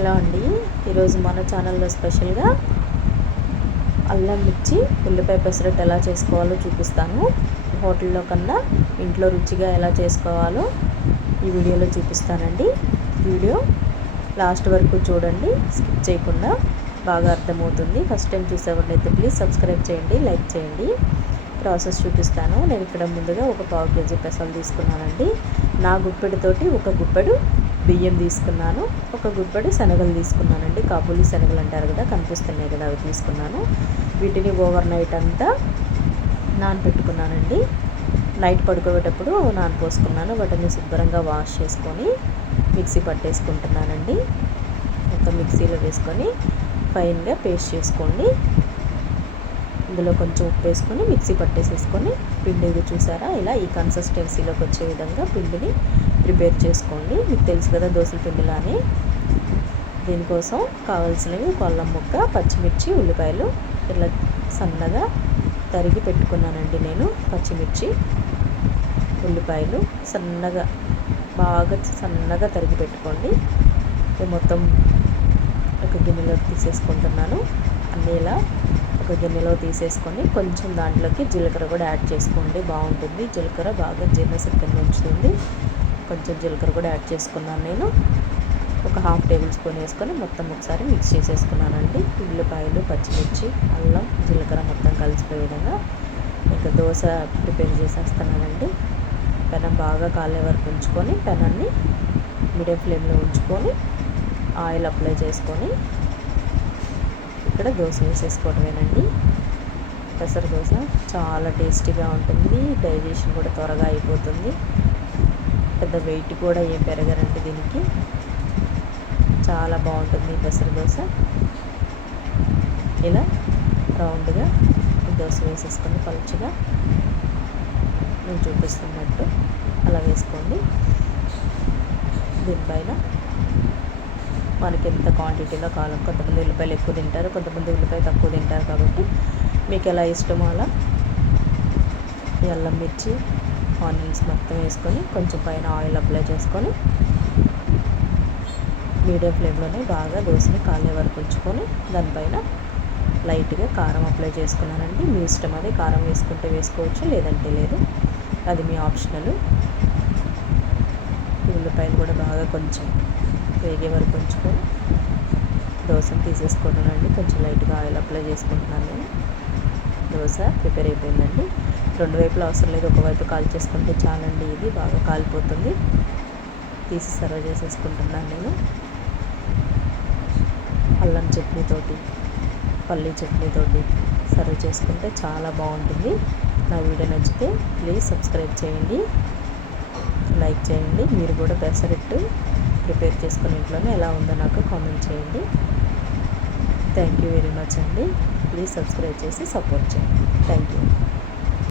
Hello అండి. ఈరోజు మన ఛానల్లో స్పెషల్గా అల్లం మిర్చి ఉల్లిపాయ పెసరట్టు ఎలా చేసుకోవాలో చూపిస్తాను. హోటల్లో కన్నా ఇంట్లో రుచిగా ఎలా చేసుకోవాలో ఈ వీడియోలో చూపిస్తానండి. వీడియో లాస్ట్ వరకు చూడండి స్కిప్ చేయకుండా బాగా అర్థమవుతుంది. ఫస్ట్ టైం చూసేవాళ్ళైతే ప్లీజ్ సబ్స్క్రైబ్ చేయండి లైక్ చేయండి. ప్రాసెస్ చూపిస్తాను. నేను ఇక్కడ ముందుగా ఒక పావు కేజీ పెసలు తీసుకున్నానండి. నా గుప్పెడుతోటి ఒక గుప్పెడు బియ్యం తీసుకున్నాను. ఒక గుప్పెడు శనగలు తీసుకున్నానండి. కాబూలి శనగలు అంటారు కదా కనిపిస్తున్నాయి కదా అవి తీసుకున్నాను. వీటిని ఓవర్ నైట్ అంతా నానబెట్టుకున్నానండి నైట్ పడుకోబెట్టప్పుడు నానపోసుకున్నాను వాటిని శుభ్రంగా వాష్ చేసుకొని మిక్సీ పట్టేసుకుంటున్నానండి. మొత్తం మిక్సీలో వేసుకొని ఫైన్గా పేస్ట్ చేసుకోండి. ఇందులో కొంచెం ఉప్పు వేసుకొని మిక్సీ పట్టేసేసుకొని పిండి చూసారా? ఇలా ఈ కన్సిస్టెన్సీలోకి వచ్చే విధంగా పిండిని ప్రిపేర్ చేసుకోండి. మీకు తెలుసు కదా దోశల పిండిలానే. దీనికోసం కావాల్సినవి కొల్లం ముక్క పచ్చిమిర్చి ఉల్లిపాయలు. ఇలా సన్నగా తరిగి పెట్టుకున్నానండి నేను పచ్చిమిర్చి ఉల్లిపాయలు. సన్నగా బాగా సన్నగా తరిగి పెట్టుకోండి. మొత్తం ఒక గిన్నెలోకి తీసేసుకుంటున్నాను. అన్నీ ఇలా ఒక గిన్నెలో తీసేసుకొని కొంచెం దాంట్లోకి జీలకర్ర కూడా యాడ్ చేసుకోండి. బాగుంటుంది. జీలకర్ర బాగా జీర్ణశక్తిని ఉంచుతుంది. కొంచెం జీలకర్ర కూడా యాడ్ చేసుకున్నాను నేను. ఒక హాఫ్ టేబుల్ స్పూన్ వేసుకొని మొత్తం ఒకసారి మిక్స్ చేసేసుకున్నానండి. ఉల్లిపాయలు పచ్చిమిర్చి అల్లం జీలకర్ర మొత్తం కలిసిపోయే విధంగా ఇంకా దోశ ప్రిపేర్ చేసేస్తున్నానండి. పెనం బాగా కాలే వరకు ఉంచుకొని పెనాన్ని మీడియం ఫ్లేమ్లో ఉంచుకొని ఆయిల్ అప్లై చేసుకొని ఇక్కడ దోశ వేసేసుకోవడమేనండి పెసర దోశ చాలా టేస్టీగా ఉంటుంది. డైజెషన్ కూడా త్వరగా అయిపోతుంది. పెద్ద వెయిట్ కూడా ఏం పెరగరండి దీనికి. చాలా బాగుంటుంది పెసర దోశ. ఇలా రౌండ్గా దోశ వేసేసుకొని పలుచగా నేను చూపిస్తున్నట్టు అలా వేసుకోండి. దీనిపైన మనకి ఎంత క్వాంటిటీలో కావాలి కొంతమంది ఉల్లిపాయలు ఎక్కువ తింటారు కొంతమంది ఉల్లిపాయ తక్కువ తింటారు కాబట్టి మీకు ఎలా ఇష్టమో అలా అల్లం మిర్చి ఆనియన్స్ మొత్తం వేసుకొని కొంచెం పైన ఆయిల్ అప్లై చేసుకొని మీడియం ఫ్లేమ్లోనే బాగా దోశని కాలే వరకు ఉంచుకొని దానిపైన లైట్గా కారం అప్లై చేసుకున్నానండి. మీ ఇష్టం అది కారం వేసుకుంటే వేసుకోవచ్చు లేదంటే లేదు. అది మీ ఆప్షనల్. ఉల్లిపాయలు కూడా బాగా కొంచెం వేగే వరకు ఉంచుకొని దోశను తీసేసుకుంటానండి కొంచెం లైట్గా ఆయిల్ అప్లై చేసుకుంటున్నాను. నేను దోశ ప్రిపేర్ అయిపోయిందండి. రెండు వైపులు అవసరం లేదు. ఒకవైపు కాల్ చేసుకుంటే చాలండి ఇది. బాగా కాలిపోతుంది. తీసి సర్వ్ చేసేసుకుంటున్నాను నేను. అల్లం చట్నీతోటి పల్లీ చట్నీతోటి సర్వ్ చేసుకుంటే చాలా బాగుంటుంది. నా వీడియో నచ్చితే ప్లీజ్ సబ్స్క్రైబ్ చేయండి. లైక్ చేయండి. మీరు కూడా పెసరెట్టు ప్రిపేర్ చేసుకుని ఇంట్లోనే ఎలా ఉందో నాకు కామెంట్ చేయండి. థ్యాంక్ యూ వెరీ మచ్ అండి. ప్లీజ్ సబ్స్క్రైబ్ చేసి సపోర్ట్ చేయండి. Thank you